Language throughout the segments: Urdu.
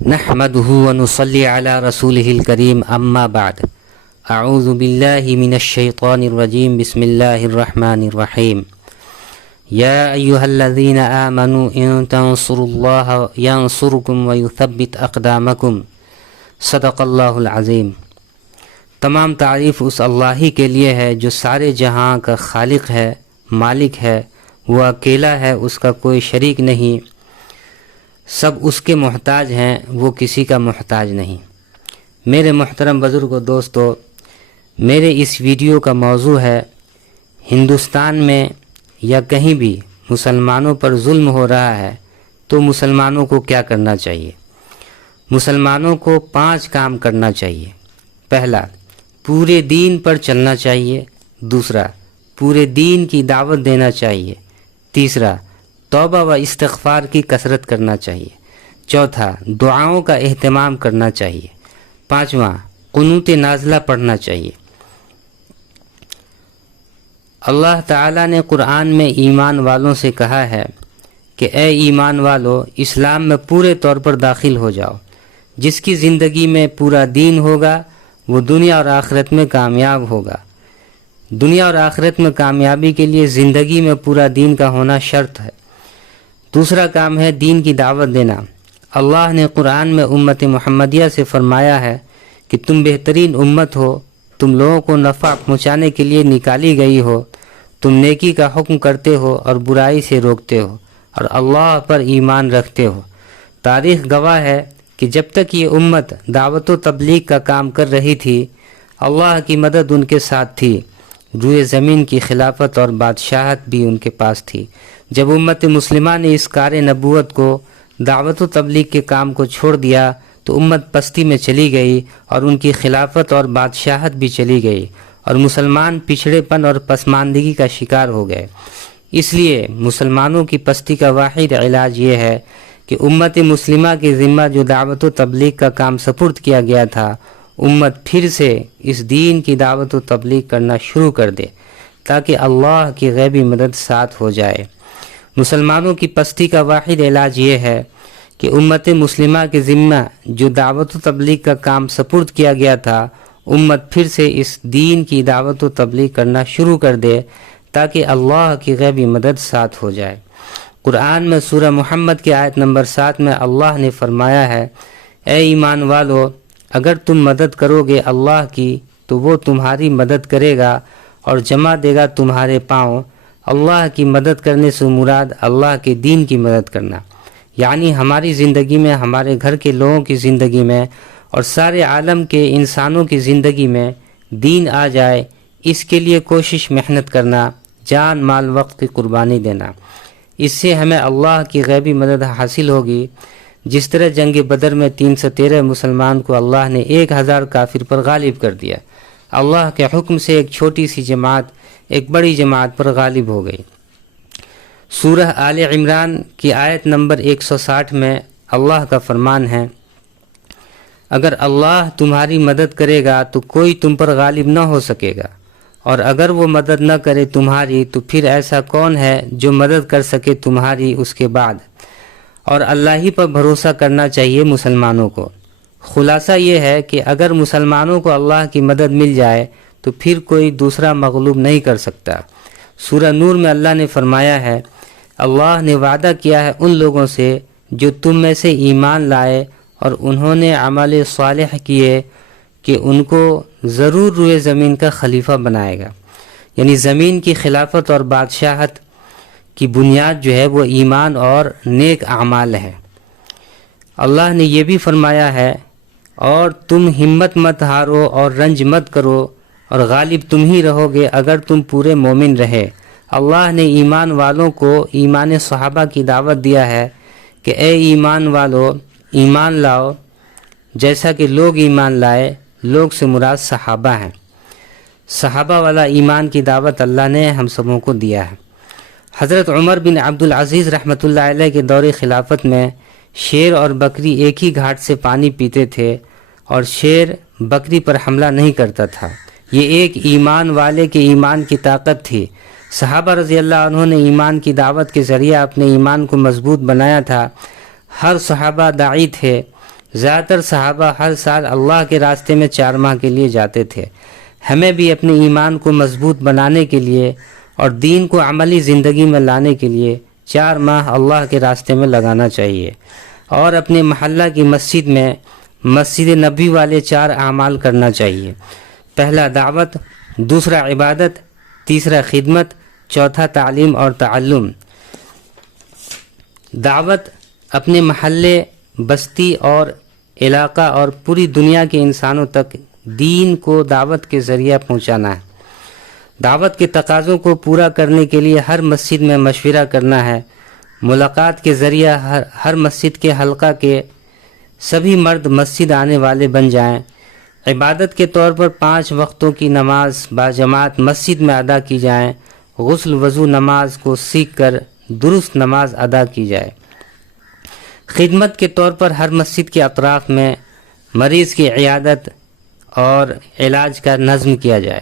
نحمده ونصلي على رسوله الكريم اما بعد اعوذ بالله من الشيطان الرجيم بسم الله الرحمن الرحيم يا ايها الذين آمنوا ان تنصروا الله ينصركم ويثبت اقدامكم صدق اللہ العظیم۔ تمام تعریف اس اللہ ہی کے لیے ہے جو سارے جہاں کا خالق ہے، مالک ہے، وہ اکیلا ہے، اس کا کوئی شریک نہیں، سب اس کے محتاج ہیں، وہ کسی کا محتاج نہیں۔ میرے محترم بزرگ و دوستو، میرے اس ویڈیو کا موضوع ہے ہندوستان میں یا کہیں بھی مسلمانوں پر ظلم ہو رہا ہے تو مسلمانوں کو کیا کرنا چاہیے۔ مسلمانوں کو 5 کام کرنا چاہیے۔ پہلا، پورے دین پر چلنا چاہیے۔ دوسرا، پورے دین کی دعوت دینا چاہیے۔ تیسرا، توبہ و استغفار کی کثرت کرنا چاہیے۔ چوتھا، دعاؤں کا اہتمام کرنا چاہیے۔ پانچواں، قنوت نازلہ پڑھنا چاہیے۔ اللہ تعالیٰ نے قرآن میں ایمان والوں سے کہا ہے کہ اے ایمان والو، اسلام میں پورے طور پر داخل ہو جاؤ۔ جس کی زندگی میں پورا دین ہوگا وہ دنیا اور آخرت میں کامیاب ہوگا۔ دنیا اور آخرت میں کامیابی کے لیے زندگی میں پورا دین کا ہونا شرط ہے۔ دوسرا کام ہے دین کی دعوت دینا۔ اللہ نے قرآن میں امت محمدیہ سے فرمایا ہے کہ تم بہترین امت ہو، تم لوگوں کو نفع پہنچانے کے لیے نکالی گئی ہو، تم نیکی کا حکم کرتے ہو اور برائی سے روکتے ہو اور اللہ پر ایمان رکھتے ہو۔ تاریخ گواہ ہے کہ جب تک یہ امت دعوت و تبلیغ کا کام کر رہی تھی، اللہ کی مدد ان کے ساتھ تھی، روئے زمین کی خلافت اور بادشاہت بھی ان کے پاس تھی۔ جب امت مسلمہ نے اس کار نبوت کو، دعوت و تبلیغ کے کام کو چھوڑ دیا تو امت پستی میں چلی گئی اور ان کی خلافت اور بادشاہت بھی چلی گئی اور مسلمان پچھڑے پن اور پسماندگی کا شکار ہو گئے۔ اس لیے مسلمانوں کی پستی کا واحد علاج یہ ہے کہ امت مسلمہ کے ذمہ جو دعوت و تبلیغ کا کام سپرد کیا گیا تھا، امت پھر سے اس دین کی دعوت و تبلیغ کرنا شروع کر دے تاکہ اللہ کی غیبی مدد ساتھ ہو جائے۔ مسلمانوں کی پستی کا واحد علاج یہ ہے کہ امت مسلمہ کے ذمہ جو دعوت و تبلیغ کا کام سپرد کیا گیا تھا، امت پھر سے اس دین کی دعوت و تبلیغ کرنا شروع کر دے تاکہ اللہ کی غیبی مدد ساتھ ہو جائے۔ قرآن میں سورہ محمد کی آیت نمبر 7 میں اللہ نے فرمایا ہے، اے ایمان والو، اگر تم مدد کرو گے اللہ کی تو وہ تمہاری مدد کرے گا اور جمع دے گا تمہارے پاؤں۔ اللہ کی مدد کرنے سے مراد اللہ کے دین کی مدد کرنا، یعنی ہماری زندگی میں، ہمارے گھر کے لوگوں کی زندگی میں اور سارے عالم کے انسانوں کی زندگی میں دین آ جائے، اس کے لیے کوشش محنت کرنا، جان مال وقت کی قربانی دینا۔ اس سے ہمیں اللہ کی غیبی مدد حاصل ہوگی۔ جس طرح جنگ بدر میں 313 مسلمان کو اللہ نے 1000 کافر پر غالب کر دیا، اللہ کے حکم سے ایک چھوٹی سی جماعت ایک بڑی جماعت پر غالب ہو گئی۔ سورہ آل عمران کی آیت نمبر 160 میں اللہ کا فرمان ہے، اگر اللہ تمہاری مدد کرے گا تو کوئی تم پر غالب نہ ہو سکے گا، اور اگر وہ مدد نہ کرے تمہاری تو پھر ایسا کون ہے جو مدد کر سکے تمہاری اس کے بعد۔ اور اللہ ہی پر بھروسہ کرنا چاہیے مسلمانوں کو۔ خلاصہ یہ ہے کہ اگر مسلمانوں کو اللہ کی مدد مل جائے تو پھر کوئی دوسرا مغلوب نہیں کر سکتا۔ سورہ نور میں اللہ نے فرمایا ہے، اللہ نے وعدہ کیا ہے ان لوگوں سے جو تم میں سے ایمان لائے اور انہوں نے عمل صالح کیے کہ ان کو ضرور روئے زمین کا خلیفہ بنائے گا۔ یعنی زمین کی خلافت اور بادشاہت کی بنیاد جو ہے وہ ایمان اور نیک اعمال ہے۔ اللہ نے یہ بھی فرمایا ہے، اور تم ہمت مت ہارو اور رنج مت کرو اور غالب تم ہی رہو گے اگر تم پورے مومن رہے۔ اللہ نے ایمان والوں کو ایمان صحابہ کی دعوت دیا ہے کہ اے ایمان والو، ایمان لاؤ جیسا کہ لوگ ایمان لائے۔ لوگ سے مراد صحابہ ہیں۔ صحابہ والا ایمان کی دعوت اللہ نے ہم سبوں کو دیا ہے۔ حضرت عمر بن عبد العزیز رحمۃ اللہ علیہ کے دور خلافت میں شیر اور بکری ایک ہی گھاٹ سے پانی پیتے تھے اور شیر بکری پر حملہ نہیں کرتا تھا۔ یہ ایک ایمان والے کے ایمان کی طاقت تھی۔ صحابہ رضی اللہ عنہ نے ایمان کی دعوت کے ذریعہ اپنے ایمان کو مضبوط بنایا تھا۔ ہر صحابہ داعی تھے، زیادہ تر صحابہ ہر سال اللہ کے راستے میں 4 ماہ کے لیے جاتے تھے۔ ہمیں بھی اپنے ایمان کو مضبوط بنانے کے لیے اور دین کو عملی زندگی میں لانے کے لیے 4 ماہ اللہ کے راستے میں لگانا چاہیے، اور اپنے محلہ کی مسجد میں مسجد نبی والے 4 اعمال کرنا چاہیے۔ پہلا دعوت، دوسرا عبادت، تیسرا خدمت، چوتھا تعلیم اور تعلم۔ دعوت اپنے محلے، بستی اور علاقہ اور پوری دنیا کے انسانوں تک دین کو دعوت کے ذریعہ پہنچانا ہے۔ دعوت کے تقاضوں کو پورا کرنے کے لیے ہر مسجد میں مشورہ کرنا ہے۔ ملاقات کے ذریعہ ہر مسجد کے حلقہ کے سبھی مرد مسجد آنے والے بن جائیں۔ عبادت کے طور پر 5 وقتوں کی نماز باجماعت مسجد میں ادا کی جائیں۔ غسل وضو نماز کو سیکھ کر درست نماز ادا کی جائے۔ خدمت کے طور پر ہر مسجد کے اطراف میں مریض کی عیادت اور علاج کا نظم کیا جائے۔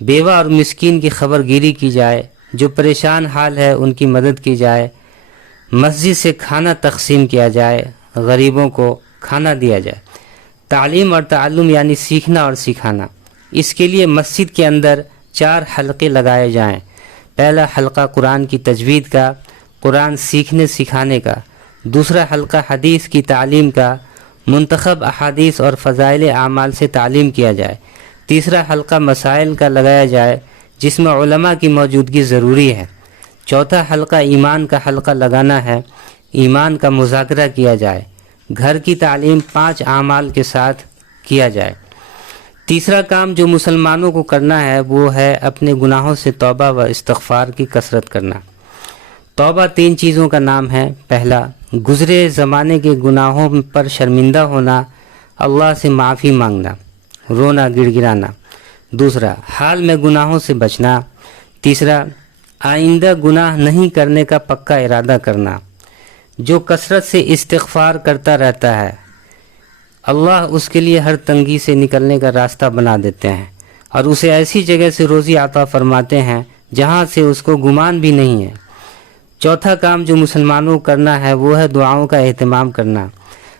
بیوہ اور مسکین کی خبر گیری کی جائے، جو پریشان حال ہے ان کی مدد کی جائے۔ مسجد سے کھانا تقسیم کیا جائے، غریبوں کو کھانا دیا جائے۔ تعلیم اور تعلم یعنی سیکھنا اور سکھانا، اس کے لیے مسجد کے اندر 4 حلقے لگائے جائیں۔ پہلا حلقہ قرآن کی تجوید کا، قرآن سیکھنے سکھانے کا۔ دوسرا حلقہ حدیث کی تعلیم کا، منتخب احادیث اور فضائل اعمال سے تعلیم کیا جائے۔ تیسرا حلقہ مسائل کا لگایا جائے جس میں علماء کی موجودگی ضروری ہے۔ چوتھا حلقہ ایمان کا حلقہ لگانا ہے، ایمان کا مذاکرہ کیا جائے۔ گھر کی تعلیم 5 اعمال کے ساتھ کیا جائے۔ تیسرا کام جو مسلمانوں کو کرنا ہے وہ ہے اپنے گناہوں سے توبہ و استغفار کی کثرت کرنا۔ توبہ 3 چیزوں کا نام ہے۔ پہلا، گزرے زمانے کے گناہوں پر شرمندہ ہونا، اللہ سے معافی مانگنا، رونا گڑ گڑانا۔ دوسرا، حال میں گناہوں سے بچنا۔ تیسرا، آئندہ گناہ نہیں کرنے کا پکا ارادہ کرنا۔ جو کثرت سے استغفار کرتا رہتا ہے، اللہ اس کے لیے ہر تنگی سے نکلنے کا راستہ بنا دیتے ہیں اور اسے ایسی جگہ سے روزی عطا فرماتے ہیں جہاں سے اس کو گمان بھی نہیں ہے۔ چوتھا کام جو مسلمانوں کو کرنا ہے وہ ہے دعاؤں کا اہتمام کرنا۔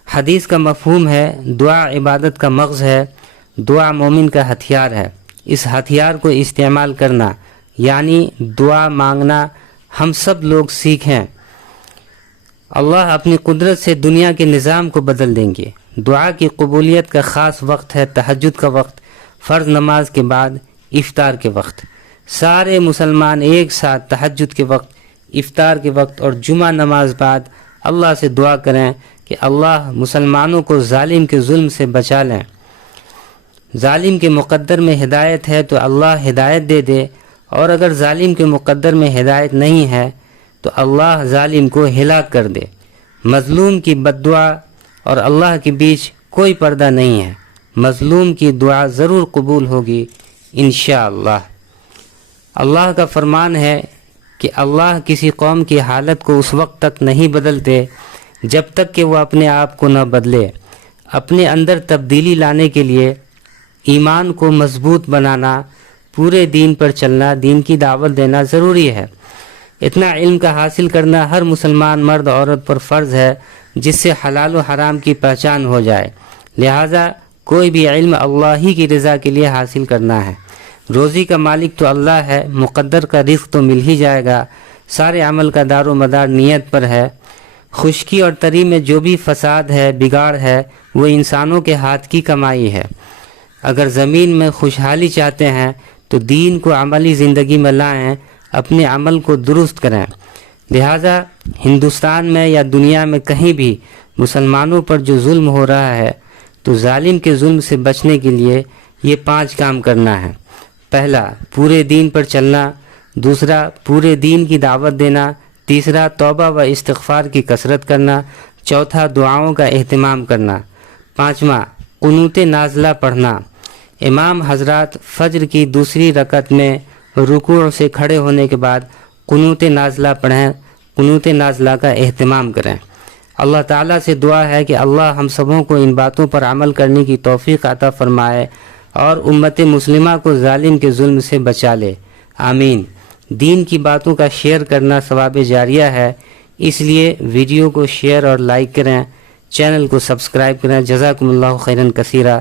حدیث کا مفہوم ہے دعا عبادت کا مغز ہے، دعا مومن کا ہتھیار ہے۔ اس ہتھیار کو استعمال کرنا یعنی دعا مانگنا ہم سب لوگ سیکھیں۔ اللہ اپنی قدرت سے دنیا کے نظام کو بدل دیں گے۔ دعا کی قبولیت کا خاص وقت ہے تہجد کا وقت، فرض نماز کے بعد افطار کے وقت۔ سارے مسلمان ایک ساتھ تہجد کے وقت، افطار کے وقت اور جمعہ نماز بعد اللہ سے دعا کریں کہ اللہ مسلمانوں کو ظالم کے ظلم سے بچا لیں۔ ظالم کے مقدر میں ہدایت ہے تو اللہ ہدایت دے دے، اور اگر ظالم کے مقدر میں ہدایت نہیں ہے تو اللہ ظالم کو ہلاک کر دے۔ مظلوم کی بد دعا اور اللہ کے بیچ کوئی پردہ نہیں ہے۔ مظلوم کی دعا ضرور قبول ہوگی انشاءاللہ۔ اللہ کا فرمان ہے کہ اللہ کسی قوم کی حالت کو اس وقت تک نہیں بدلتے جب تک کہ وہ اپنے آپ کو نہ بدلے۔ اپنے اندر تبدیلی لانے کے لیے ایمان کو مضبوط بنانا، پورے دین پر چلنا، دین کی دعوت دینا ضروری ہے۔ اتنا علم کا حاصل کرنا ہر مسلمان مرد عورت پر فرض ہے جس سے حلال و حرام کی پہچان ہو جائے۔ لہٰذا کوئی بھی علم اللہ ہی کی رضا کے لیے حاصل کرنا ہے۔ روزی کا مالک تو اللہ ہے، مقدر کا رزق تو مل ہی جائے گا۔ سارے عمل کا دار و مدار نیت پر ہے۔ خشکی اور تری میں جو بھی فساد ہے، بگاڑ ہے، وہ انسانوں کے ہاتھ کی کمائی ہے۔ اگر زمین میں خوشحالی چاہتے ہیں تو دین کو عملی زندگی میں لائیں، اپنے عمل کو درست کریں۔ لہٰذا ہندوستان میں یا دنیا میں کہیں بھی مسلمانوں پر جو ظلم ہو رہا ہے تو ظالم کے ظلم سے بچنے کے لیے یہ 5 کام کرنا ہے۔ پہلا، پورے دین پر چلنا۔ دوسرا، پورے دین کی دعوت دینا۔ تیسرا، توبہ و استغفار کی کثرت کرنا۔ چوتھا، دعاؤں کا اہتمام کرنا۔ پانچواں، قنوت نازلہ پڑھنا۔ امام حضرات فجر کی دوسری رکعت میں رکوع سے کھڑے ہونے کے بعد قنوت نازلہ پڑھیں، قنوت نازلہ کا اہتمام کریں۔ اللہ تعالیٰ سے دعا ہے کہ اللہ ہم سبوں کو ان باتوں پر عمل کرنے کی توفیق عطا فرمائے اور امت مسلمہ کو ظالم کے ظلم سے بچا لے، آمین۔ دین کی باتوں کا شیئر کرنا ثواب جاریہ ہے، اس لیے ویڈیو کو شیئر اور لائک کریں۔ چینل کو سبسکرائب کریں۔ جزاکم اللہ خیرن کثیرہ۔